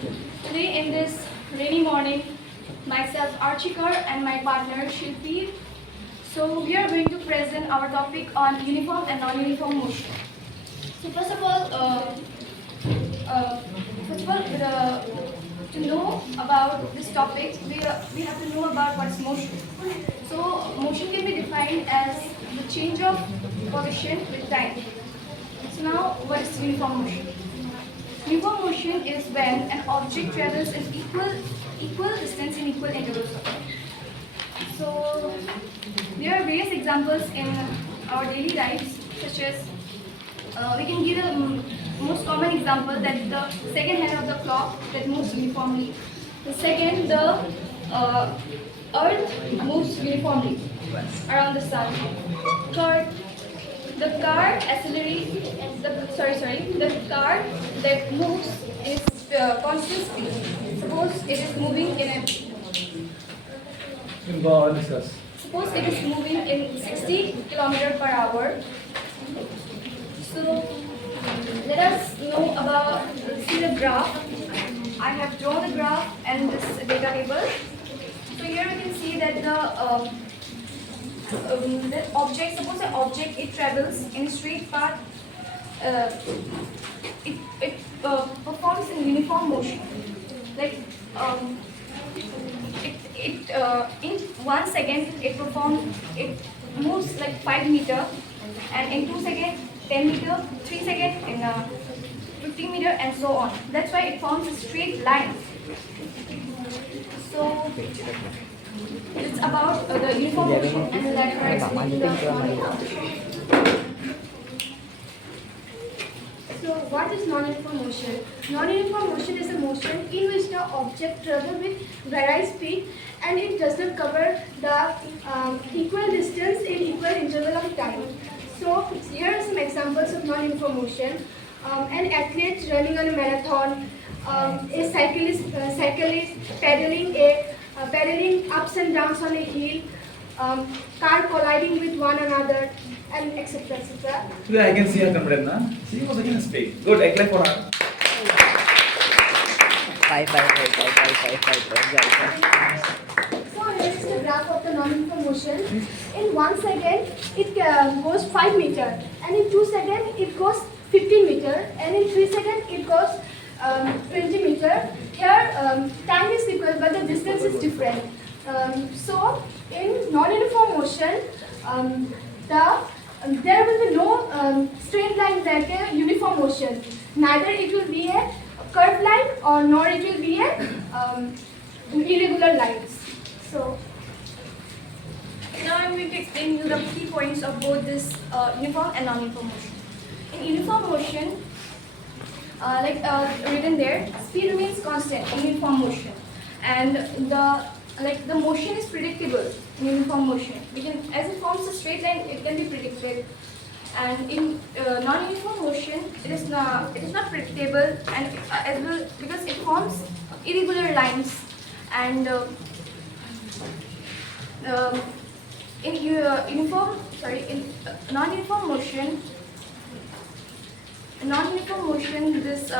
Today in this rainy morning, myself Archi and my partner Shilpi. So we are going to present our topic on uniform and non-uniform motion. So uh, first of all, to know about this topic, we have to know about what is motion. So motion can be defined as the change of position with time. So now, what is uniform motion? Uniform motion is when an object travels in equal distance in equal intervals of time. So there are various examples in our daily lives, such as we can give the most common example, that the second hand of the clock that moves uniformly. The second, the earth moves uniformly around the sun. Third, the car accelerates. The car that moves in its constant speed. Suppose it is moving Suppose it is moving in 60 km per hour. So let us know about see the graph. I have drawn the graph and this data table. So here we can see that the object, suppose an object, it travels in a straight path. It performs in uniform motion. Like in 1 second it moves like 5 meter, and in 2 seconds 10 meter, 3 seconds in 15 meter, and so on. That's why it forms a straight line. So it's about the uniform motion, and the latter are explaining the non-uniform motion. So what is non-uniform motion? Non-uniform motion is a motion in which the object travels with varied speed and it does not cover the equal distance in equal interval of time. So here are some examples of non-uniform motion. An athlete running on a marathon, a cyclist pedaling ups and downs on a hill, car colliding with one another, and etc. etc. Today I can see her confident, na? She was again speak. Good, I clap for her. Five. So here is the graph of the non-uniform motion. In 1 second, it goes 5 meter, and in 2 seconds, it goes 15 meter, and in 3 seconds, it goes 20 meter. Here, time is equal, but the distance is different. So in non-uniform motion, there will be no straight line like a uniform motion. Neither it will be a curved line or nor it will be a irregular lines. So Now I'm going to explain you the key points of both this uniform and non-uniform motion. In uniform motion, written there, speed remains constant in uniform motion, and the motion is predictable in uniform motion. As it forms a straight line, it can be predicted. And in non-uniform motion, it is not predictable, and as well because it forms irregular lines. And in non-uniform motion, this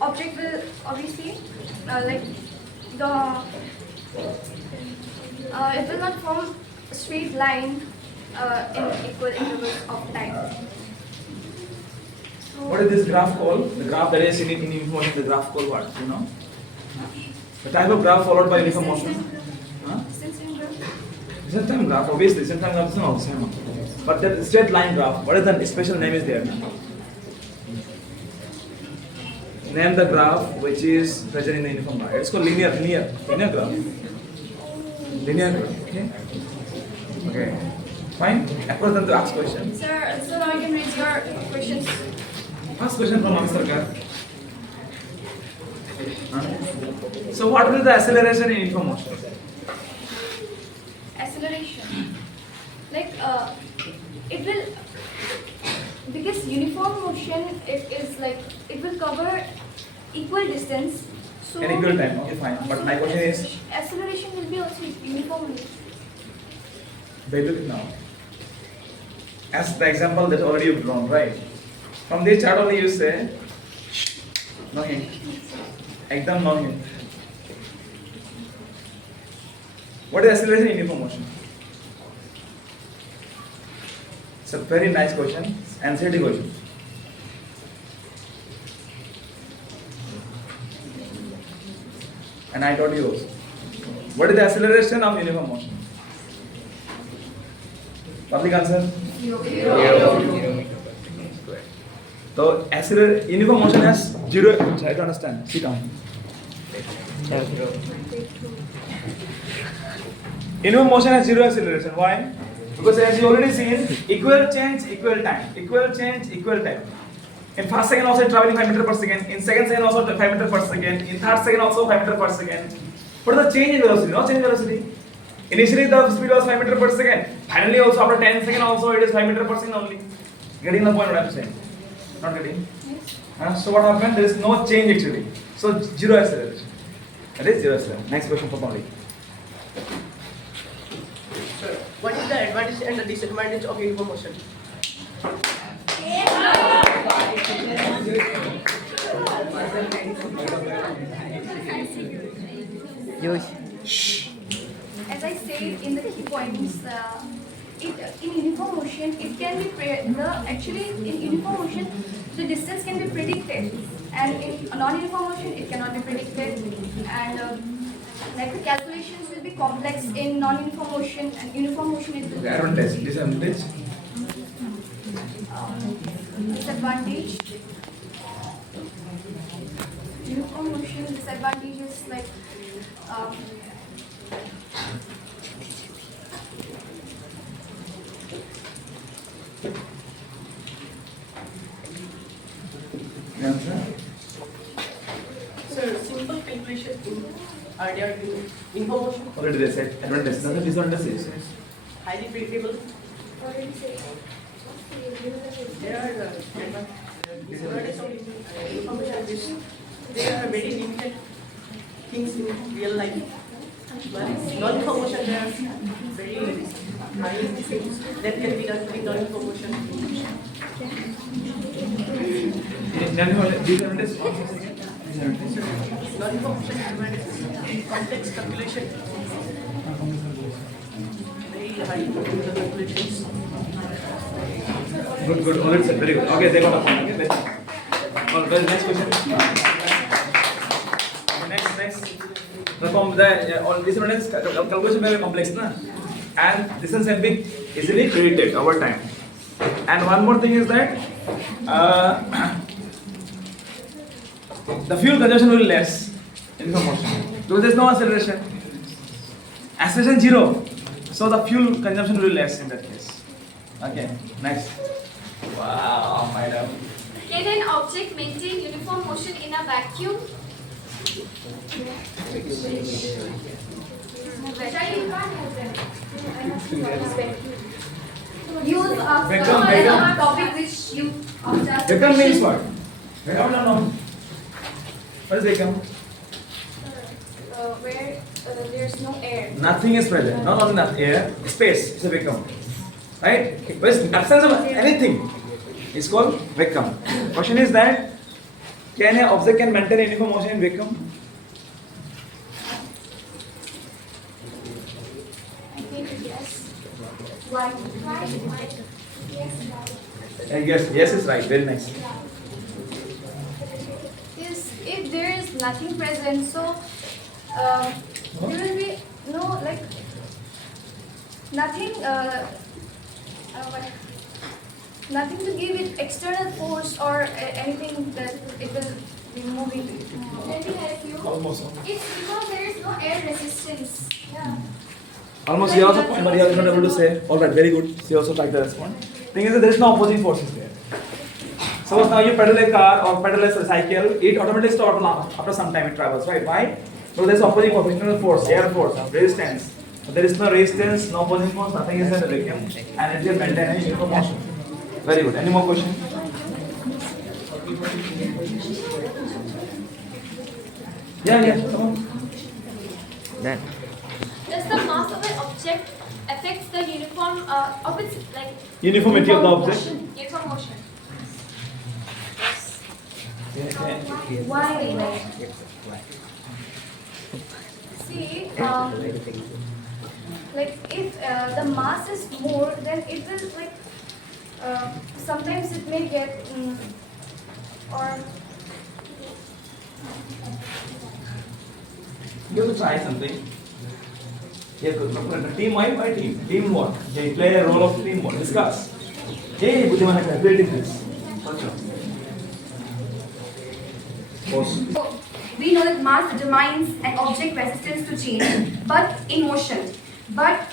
object will obviously it will not form a straight line in equal intervals of time. So What is this graph called? The graph that is in uniform motion, the graph called what? You know? The type of graph followed by uniform motion? Huh? Distance in graph. Distance time graph, obviously, distance time graph is not the same. But that straight line graph, what is the special name is there? Name the graph which is present in the uniform graph. It's called linear graph. Linear graph, okay? Okay. Fine? Approach them to ask questions. Sir, so now you can raise your questions. First question from Mr. Kar. So what will the acceleration in uniform motion? Acceleration. It will, because uniform motion, it will cover equal distance. So An equal time, okay fine. But my question is, acceleration will be also uniform. they look now. As the example that already you've drawn, right? From this chart only you say, no hint. एकदम non है. What is acceleration in uniform motion? It's a very nice question. NCERT question. And I taught you also. What is the acceleration of uniform motion? Public answer? So uniform motion has zero. Try to understand. Sit down. Uniform motion has zero acceleration. Why? Because as you already seen, equal change, equal time. Equal change, equal time. In first second also traveling 5 meters per second. In second second also 5 meters per second. In third second also 5 meters per second. What is the change in velocity? No change in velocity. Initially the speed was 5 meters per second. Finally also after 10 seconds also it is 5 meters per second only. Getting the point what I am saying? Not getting? Yes. So what happened? There is no change actually. So zero acceleration. That is zero acceleration. Next question for Pauli. Sir, what is the advantage and the disadvantage of uniform motion? As I said in the key points, in uniform motion, it can be actually in uniform motion the distance can be predicted, and in non-uniform motion it cannot be predicted, and like the calculations will be complex in non-uniform motion, and uniform motion is Okay, advantage, disadvantage. Disadvantage. Uniform motion disadvantage is like Answer? Sir, simple calculation are there in uniform motion, Already they said advantage. Nothing disadvantage. highly predictable. There are the disadvantages of uniform motion is there are very limited things in real life. But non-uniform motion there are very high things that can be done with non-uniform motion. Disadvantage? Non-uniform motion advantages complex calculation. Very high calculations. Good. Already said. Very good. Okay, they got a point. Okay, well, next question. Next. All disadvantages calculation very complex, na? And distance can be easily predicted over time. And one more thing is that the fuel consumption will be less in the motion because there is no acceleration. Acceleration zero, so the fuel consumption will be less in that case. Okay, next. Wow, madam. Can an object maintain uniform motion in a vacuum? use Vacuum. a topic which you observe. Vacuum means what? Vacuum, no. What is vacuum? Where there's no air. Nothing is present. Not only not air, space is a vacuum. Right? Where is absence of anything is called vacuum. Question is that can an object can maintain a uniform motion in vacuum? I think yes. Why? Yes is right. Very nice. Is if there is nothing present, so there will be no like nothing. What? Nothing to give it external force or anything that it will be moving. Let me help you. Almost. It's because there is no air resistance. Yeah. Almost you also point, but you are not able to say. Alright, very good. She also tried to respond. Thing is that there is no opposing forces there. Suppose now you pedal a car or pedal a cycle, it automatically stops after some time it travels, right? Why? So there is opposing force, external force, air force, resistance. But there is no resistance, no opposing force, nothing is in the vacuum, and it will maintain a uniform motion. Very good. Any more questions? Yeah, come on. Then Does the mass of an object affects the uniform of its like Uniformity of the object. uniform motion? Yeah. Why? See, like if the mass is more, then it will like sometimes it may get or You have to try something. You have to team why team? Team what? They play a role of team what? Discuss. Hey, Buddhimana, calculating this. Pause. So, we know that mass determines an object resistance to change, but in motion, but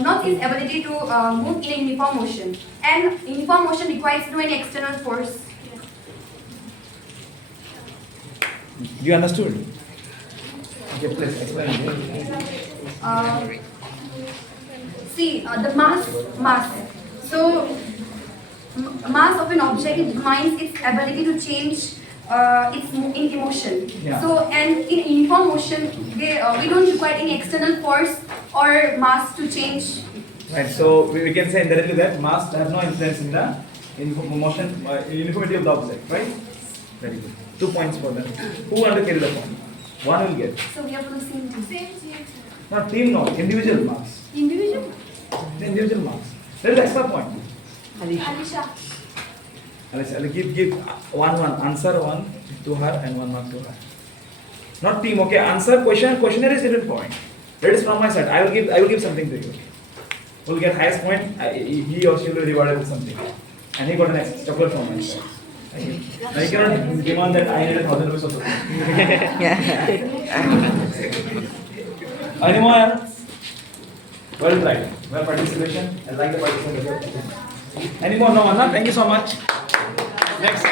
not its ability to move in a uniform motion. And uniform motion requires no any external force. You understood? Okay, please explain. See, the mass. So, mass of an object it determines its ability to change in motion. Yeah. So, and in uniform motion, we don't require any external force or mass to change. Right, so we can say indirectly that mass has no influence in the motion, uniformity of the object, right? Very good. 2 points for them. Who want to carry the point? One will get. So we have to same Same. Not team, no, individual marks. individual. The individual marks. There is extra point. Alisha. Alice, I'll give one answer one to her and 1 mark to her. Not team, okay. Answer questionnaire is different point. That is from my side. I will give something to you. Who will get highest point? He or she will be rewarded with something. And he got an next chocolate from my side. Thank you. Now you cannot demand that I need 1,000 rupees of chocolate. Anyone else? Well tried. Well participation. I like the participation. Any more? No, Anna. Thank you so much. Next.